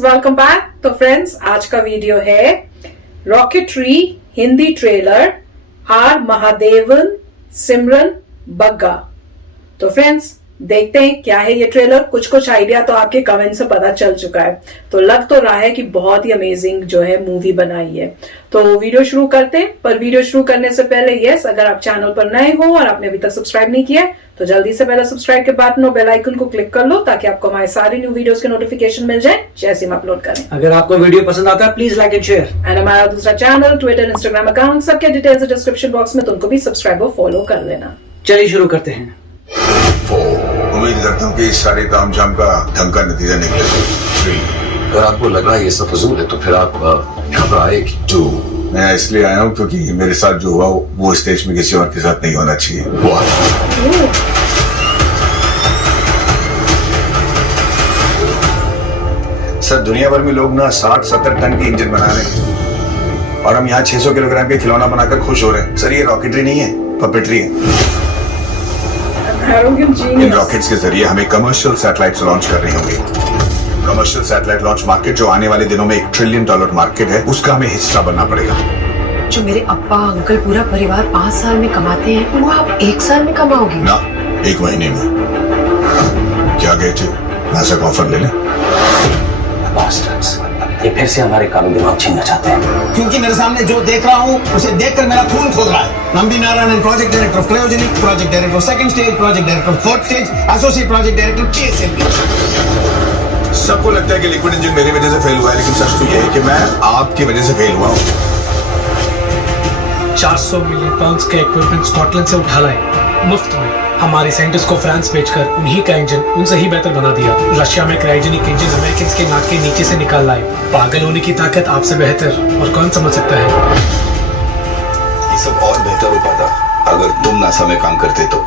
Welcome back. तो friends, आज का वीडियो है रॉकेटरी हिंदी ट्रेलर आर महादेवन सिमरन बग्गा। तो फ्रेंड्स, देखते हैं क्या है ये ट्रेलर। कुछ आइडिया तो आपके कमेंट से पता चल चुका है, तो लग तो रहा है कि बहुत ही अमेजिंग जो है मूवी बनाई है। तो वीडियो शुरू करते हैं, पर वीडियो शुरू करने से पहले अगर आप चैनल पर नए हो और आपने अभी तक सब्सक्राइब नहीं किया है तो जल्दी से पहले सब्सक्राइब के बाद बेल आइकन को क्लिक कर लो, ताकि आपको हमारे सारे न्यू वीडियोस के नोटिफिकेशन मिल जाए जैसे हम अपलोड करें। अगर आपको वीडियो पसंद आता है please like and share. And हमारा दूसरा चैनल, ट्विटर, इंस्टाग्राम अकाउंट, सबके डिटेल्स डिस्क्रिप्शन बॉक्स में, तो उनको भी सब्सक्राइब और फॉलो कर लेना। चलिए शुरू करते हैं। उम्मीद करता हूँ कि इस सारे काम जाम का ढंग का नतीजा निकले। अगर आपको लगा ये सब फजूल है तो फिर आप यहाँ पर आए कि टू, मैं इसलिए आया हूँ क्योंकि मेरे साथ जो हुआ वो इस देश में किसी और के साथ नहीं होना चाहिए। सर, दुनिया भर में लोग ना 60-70 टन के इंजन बना रहे हैं और हम यहाँ 600 किलोग्राम के खिलौना बनाकर खुश हो रहे हैं। सर, ये रॉकेटरी नहीं है, पपेटरी है। इन रॉकेट्स के जरिए हमें कमर्शियल सैटेलाइट्स लॉन्च करने होंगे। कमर्शियल सैटेलाइट लॉन्च मार्केट जो आने वाले दिनों में $1 ट्रिलियन मार्केट है, उसका हमें हिस्सा बनना पड़ेगा। जो मेरे अब्बा अंकल पूरा परिवार 5 साल में कमाते हैं, वो आप 1 साल में कमाओगी? ना, 1 महीने में। क्या कहते हो, नासा का ऑफर ले लें? बास्टर्ड्स, ये फिर से हमारे काबिल दिमाग छीनना चाहते हैं। क्योंकि मेरे सामने जो देख रहा हूँ उसे देखकर मेरा खून खोल रहा है। Nambi Narayan, project director of cryogenic, project director of second stage, project director of fourth stage, associate project director TSMP। सबको लगता है कि लिक्विड इंजन मेरी वजह से फेल हुआ है, लेकिन सच तो ये है कि मैं आपकी वजह से फेल हुआ हूँ। 400 मिलियन पाउंड्स का इक्विपमेंट स्कॉटलैंड से उठा लाए मुफ्त में। हमारे साइंटिस्ट को फ्रांस भेजकर उन्हीं का इंजन उनसे ही बेहतर बना दिया। रशिया में क्रायोजेनिक इंजन अमेरिकन के नाक के नीचे से निकाल लाए। पागल होने की ताकत आपसे बेहतर और कौन समझ सकता है। ये सब और बेहतर हो पाता अगर तुम नासा में काम करते तो।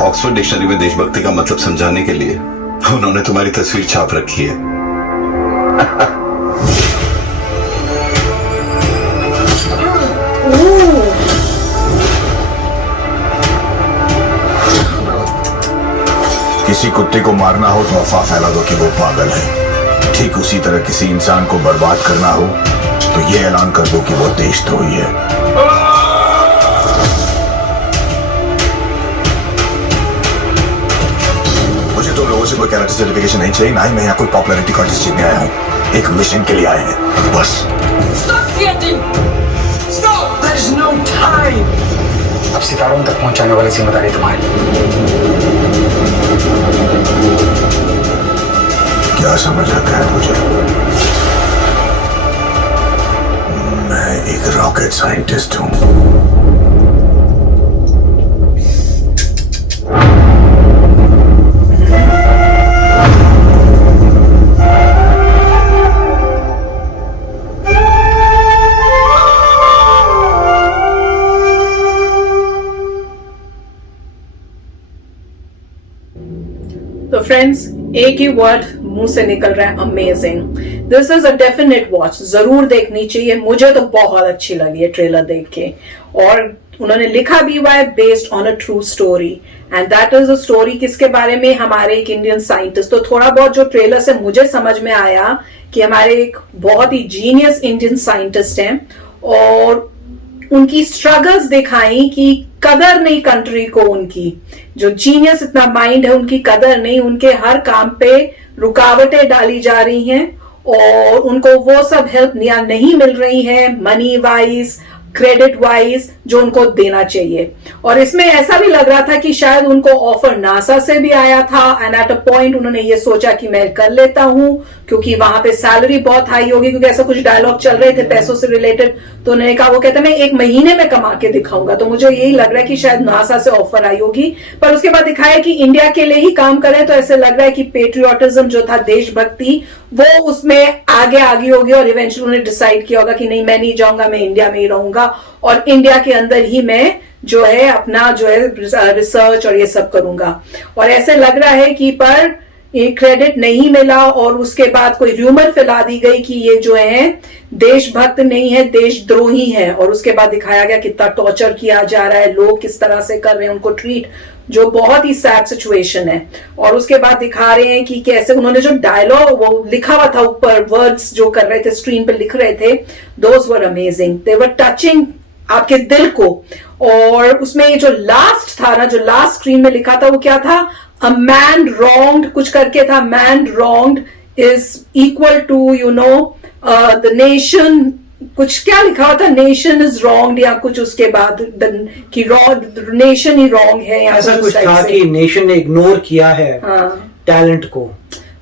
ऑक्सफोर्ड डिक्शनरी में देशभक्ति का मतलब समझाने के लिए उन्होंने तुम्हारी तस्वीर छाप रखी है। किसी कुत्ते को मारना हो तो अफवाह फैला दो कि वो पागल है। ठीक उसी तरह किसी इंसान को बर्बाद करना हो तो ये ऐलान कर दो कि वो देशद्रोही है। मुझे तुम लोगों से कोई कैरेक्टर सर्टिफिकेशन नहीं चाहिए, ना ही मैं यहाँ कोई पॉपुलैरिटी कॉन्टेस्ट जीतने आया हूँ। एक मिशन के लिए आए हैं बस। अब सितारों तक पहुंचाने वाली जिम्मेदारी तुम्हारी। क्या समझ रखा है मुझे? मैं एक रॉकेट साइंटिस्ट हूं। तो फ्रेंड्स, एक ही वर्ड मुंह से निकल रहा है, amazing. This is a definite watch, जरूर देखनी चाहिए। मुझे तो बहुत अच्छी लगी है ट्रेलर देख के। और उन्होंने लिखा भी हुआ है based on a true story, and that is a story किसके बारे में? हमारे एक इंडियन साइंटिस्ट। तो थोड़ा बहुत जो ट्रेलर से मुझे समझ में आया कि हमारे एक बहुत ही जीनियस इंडियन साइंटिस्ट हैं और उनकी स्ट्रगल्स दिखाई कि कदर नहीं कंट्री को, उनकी जो जीनियस इतना माइंड है उनकी कदर नहीं, उनके हर काम पे रुकावटें डाली जा रही हैं और उनको वो सब हेल्प नहीं मिल रही है, मनी वाइज, क्रेडिट वाइज, जो उनको देना चाहिए। और इसमें ऐसा भी लग रहा था कि शायद उनको ऑफर नासा से भी आया था, एंड एट अ पॉइंट उन्होंने ये सोचा कि मैं कर लेता हूं क्योंकि वहां पे सैलरी बहुत हाई होगी, क्योंकि ऐसा कुछ डायलॉग चल रहे थे पैसों से रिलेटेड। तो उन्होंने कहा, वो कहते मैं 1 महीने में कमा के दिखाऊंगा। तो मुझे यही लग रहा है कि शायद नासा से ऑफर आई होगी, पर उसके बाद दिखाया कि इंडिया के लिए ही काम करें। तो ऐसे लग रहा है कि पेट्रियोटिज्म जो था, देशभक्ति, वो उसमें आगे आ गई होगी और इवेंचुअली उन्होंने डिसाइड किया होगा कि नहीं, मैं नहीं जाऊंगा, मैं इंडिया में ही रहूंगा और इंडिया के अंदर ही मैं जो है अपना जो है रिसर्च और ये सब करूंगा। और ऐसे लग रहा है कि पर ये क्रेडिट नहीं मिला और उसके बाद कोई र्यूमर फैला दी गई कि ये जो है देशभक्त नहीं है, देशद्रोही है। और उसके बाद दिखाया गया कितना टॉर्चर किया जा रहा है, लोग किस तरह से कर रहे हैं उनको ट्रीट। जो बहुत ही सैड सिचुएशन है। और उसके बाद दिखा रहे हैं कि कैसे उन्होंने जो डायलॉग वो लिखा हुआ था ऊपर, वर्ड्स जो कर रहे थे स्क्रीन पे लिख रहे थे, those were amazing, they were touching आपके दिल को। और उसमें ये जो लास्ट था ना, जो लास्ट स्क्रीन में लिखा था वो क्या था, अ मैन रॉन्ग्ड कुछ करके था, man wronged is equal to you know the nation, कुछ क्या लिखा हुआ था, नेशन इज रॉन्ग या कुछ उसके बाद कि नेशन ही रॉन्ग है या ऐसा कुछ था कि नेशन ने इग्नोर किया है टैलेंट को।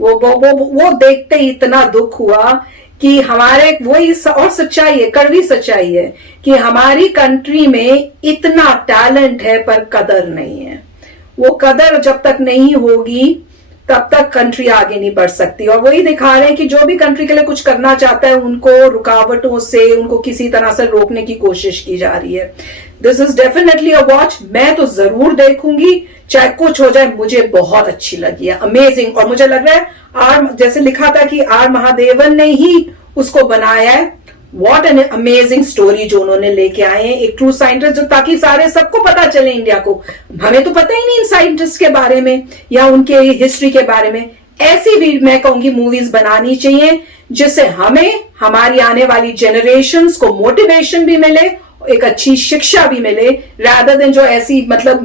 वो देखते ही इतना दुख हुआ कि हमारे वही और सच्चाई है, कड़वी सच्चाई है कि हमारी कंट्री में इतना टैलेंट है पर कदर नहीं है। वो कदर जब तक नहीं होगी तब तक कंट्री आगे नहीं बढ़ सकती। और वही दिखा रहे हैं कि जो भी कंट्री के लिए कुछ करना चाहता है उनको रुकावटों से, उनको किसी तरह से रोकने की कोशिश की जा रही है। This is definitely a watch, मैं तो जरूर देखूंगी चाहे कुछ हो जाए। मुझे बहुत अच्छी लगी है, अमेजिंग। और मुझे लग रहा है जैसे लिखा था कि आर महादेवन ने ही उसको बनाया है। व्हाट एन अमेजिंग स्टोरी जो उन्होंने लेके आए हैं, एक ट्रू साइंटिस्ट, जो ताकि सारे सबको पता चले इंडिया को। हमें तो पता ही नहीं इन साइंटिस्ट के बारे में या उनके हिस्ट्री के बारे में। ऐसी भी मैं कहूंगी मूवीज बनानी चाहिए जिससे हमें, हमारी आने वाली जनरेशन्स को मोटिवेशन भी मिले, एक अच्छी शिक्षा भी मिले, रादर देन जो ऐसी मतलब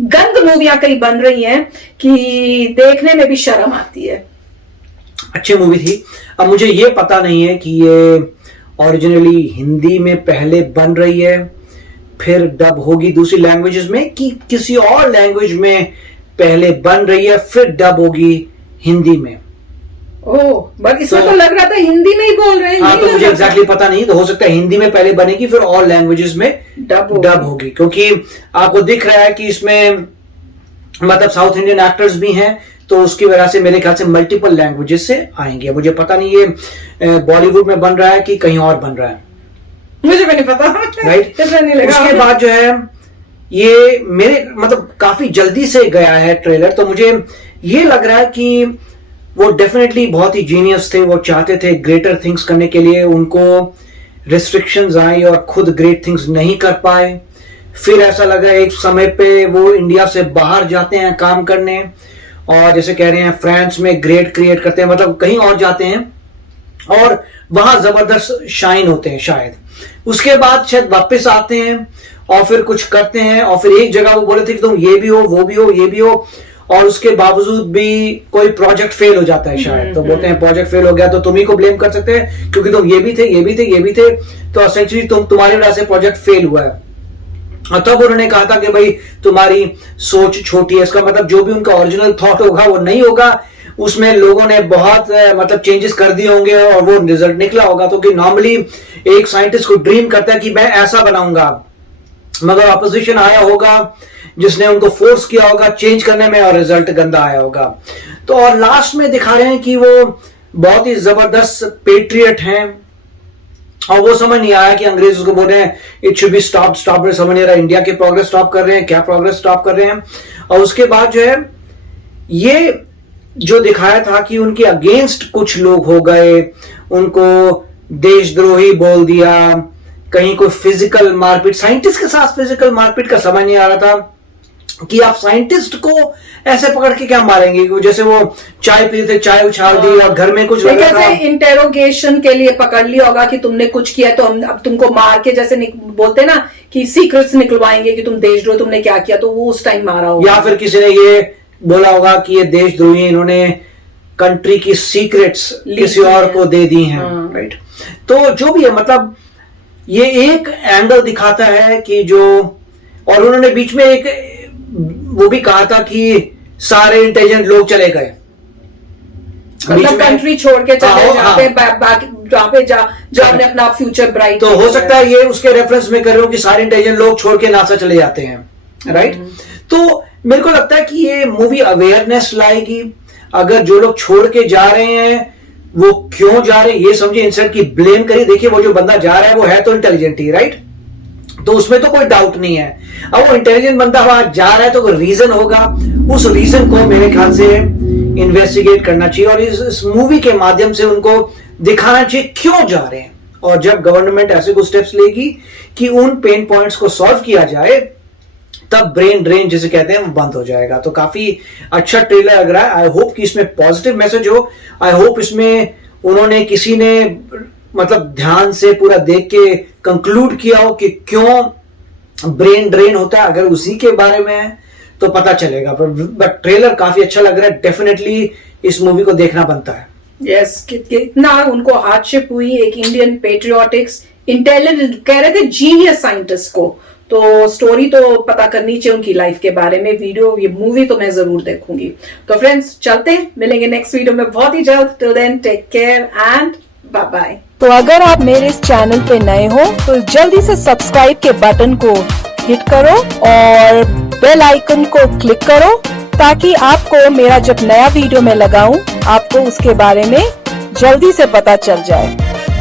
गंद मूवियां कई बन रही हैं कि देखने में भी शर्म आती है। अच्छी मूवी थी। अब मुझे ये पता नहीं है कि ये ओरिजिनली हिंदी में पहले बन रही है, फिर डब होगी दूसरी लैंग्वेजेस में, कि किसी और लैंग्वेज में पहले बन रही है फिर डब होगी हिंदी में। ओह, बट इसमें तो लग रहा था हिंदी में ही बोल रहे हैं। हाँ, तो मुझे एग्जैक्टली पता नहीं, तो हो सकता है हिंदी में पहले बनेगी फिर और लैंग्वेजेस में डब होगी, क्योंकि आपको दिख रहा है कि इसमें मतलब साउथ इंडियन एक्टर्स भी हैं, तो उसकी वजह से मेरे ख्याल से मल्टीपल लैंग्वेजेस से आएंगे। मुझे पता नहीं ये बॉलीवुड में बन रहा है कि कहीं और बन रहा है, मुझे भी नहीं पता। राइट। उसके बाद जो है ये मेरे मतलब काफी जल्दी से गया है ट्रेलर, तो मुझे ये लग रहा है कि वो डेफिनेटली बहुत ही जीनियस थे। वो चाहते थे ग्रेटर थिंग्स करने के लिए, उनको रिस्ट्रिक्शंस आई और खुद ग्रेट थिंग्स नहीं कर पाए। फिर ऐसा लगा एक समय पे वो इंडिया से बाहर जाते हैं काम करने, और जैसे कह रहे हैं फ्रांस में ग्रेट क्रिएट करते हैं, मतलब कहीं और जाते हैं और वहां जबरदस्त शाइन होते हैं शायद। उसके बाद शायद वापस आते हैं और फिर कुछ करते हैं, और फिर एक जगह वो बोले थे कि तुम ये भी हो, वो भी हो, ये भी हो, और उसके बावजूद भी कोई प्रोजेक्ट फेल हो जाता है शायद। तो बोलते हैं प्रोजेक्ट फेल हो गया तो तुम ही को ब्लेम कर सकते हैं क्योंकि तुम ये भी थे, ये भी थे, ये भी थे, तो एसेंचुअली तुम्हारी वजह से प्रोजेक्ट फेल हुआ है। और तब उन्होंने कहा था कि भाई तुम्हारी सोच छोटी है, इसका मतलब जो भी उनका ओरिजिनल थॉट होगा वो नहीं होगा, उसमें लोगों ने बहुत मतलब चेंजेस कर दिए होंगे और वो रिजल्ट निकला होगा। तो कि नॉर्मली एक साइंटिस्ट को ड्रीम करता है कि मैं ऐसा बनाऊंगा, मगर अपोजिशन आया होगा जिसने उनको फोर्स किया होगा चेंज करने में और रिजल्ट गंदा आया होगा। तो और लास्ट में दिखा रहे हैं कि वो बहुत ही जबरदस्त पेट्रियट हैं, और वो समझ नहीं आया कि अंग्रेज उसको बोल रहे हैं it should be stop, stop समझ नहीं रहा, इंडिया की प्रोग्रेस स्टॉप कर रहे हैं, क्या प्रोग्रेस स्टॉप कर रहे हैं। और उसके बाद जो है ये जो दिखाया था कि उनके अगेंस्ट कुछ लोग हो गए, उनको देशद्रोही बोल दिया, कहीं कोई फिजिकल मारपीट, साइंटिस्ट के साथ फिजिकल मारपीट का समझ नहीं आ रहा था कि आप साइंटिस्ट को ऐसे पकड़ के क्या मारेंगे। जैसे वो चाय पी थे, चाय उछाल दी और घर में कुछ लगा था, इंटेरोगेशन के लिए पकड़ लिया होगा कि तुमने कुछ किया तो हम अब तुमको मार के, जैसे बोलते ना कि सीक्रेट्स निकलवाएंगे कि तुम देशद्रोह, तुमने क्या किया, तो वो उस टाइम मारा होगा। या फिर किसी ने ये बोला होगा कि ये देशद्रोही, इन्होंने कंट्री की सीक्रेट्स किसी और को दे दी हैं। राइट। तो जो भी है मतलब ये एक एंगल दिखाता है कि जो, और उन्होंने बीच में एक वो भी कहा था कि सारे इंटेलिजेंट लोग चले गए, मतलब कंट्री छोड़ के चले जहाँ पे जाने अपना फ्यूचर ब्राइट। तो हो सकता है ये उसके रेफरेंस में कर रहे हो कि सारे इंटेलिजेंट लोग छोड़ के नासा चले जाते हैं। राइट। तो मेरे को लगता है कि ये मूवी अवेयरनेस लाएगी। अगर जो लोग छोड़ के जा रहे हैं वो क्यों जा रहे हैं ये समझे, इंसान की ब्लेम करिए। देखिए वो जो बंदा जा रहा है वो है तो इंटेलिजेंट ही, राइट, तो उसमें तो कोई डाउट नहीं है। अब वो इंटेलिजेंट बंदा वहां जा रहा है तो कोई रीजन होगा, उस रीजन को मेरे ख्याल से इन्वेस्टिगेट करना चाहिए और इस मूवी के माध्यम से उनको दिखाना चाहिए क्यों जा रहे हैं। और जब गवर्नमेंट ऐसे कुछ स्टेप्स लेगी कि उन पेन पॉइंट्स को सॉल्व किया जाए तब ब्रेन ड्रेन जिसे कहते हैं वो बंद हो जाएगा। तो काफी अच्छा ट्रेलर लग रहा है। आई होप कि इसमें पॉजिटिव मैसेज हो। आई होप इसमें उन्होंने किसी ने मतलब ध्यान से पूरा देख के कंक्लूड किया हो कि क्यों ब्रेन ड्रेन होता है। अगर उसी के बारे में है तो पता चलेगा, बट ट्रेलर काफी अच्छा लग रहा है। डेफिनेटली इस मूवी को देखना बनता है। यस, कितना उनको हार्डशिप हुई एक इंडियन पेट्रियोटिक्स इंटेलिजेंट कह रहे थे जीनियस साइंटिस्ट को, तो स्टोरी तो पता करनी चाहिए उनकी लाइफ के बारे में। वीडियो ये मूवी तो मैं जरूर देखूंगी। तो फ्रेंड्स चलते हैं, मिलेंगे नेक्स्ट वीडियो में बहुत ही जल्द। Till then take care and bye bye. तो अगर आप मेरे इस चैनल पे नए हो तो जल्दी से सब्सक्राइब के बटन को हिट करो और बेल आइकन को क्लिक करो ताकि आपको मेरा जब नया वीडियो मैं लगाऊं आपको उसके बारे में जल्दी से पता चल जाए।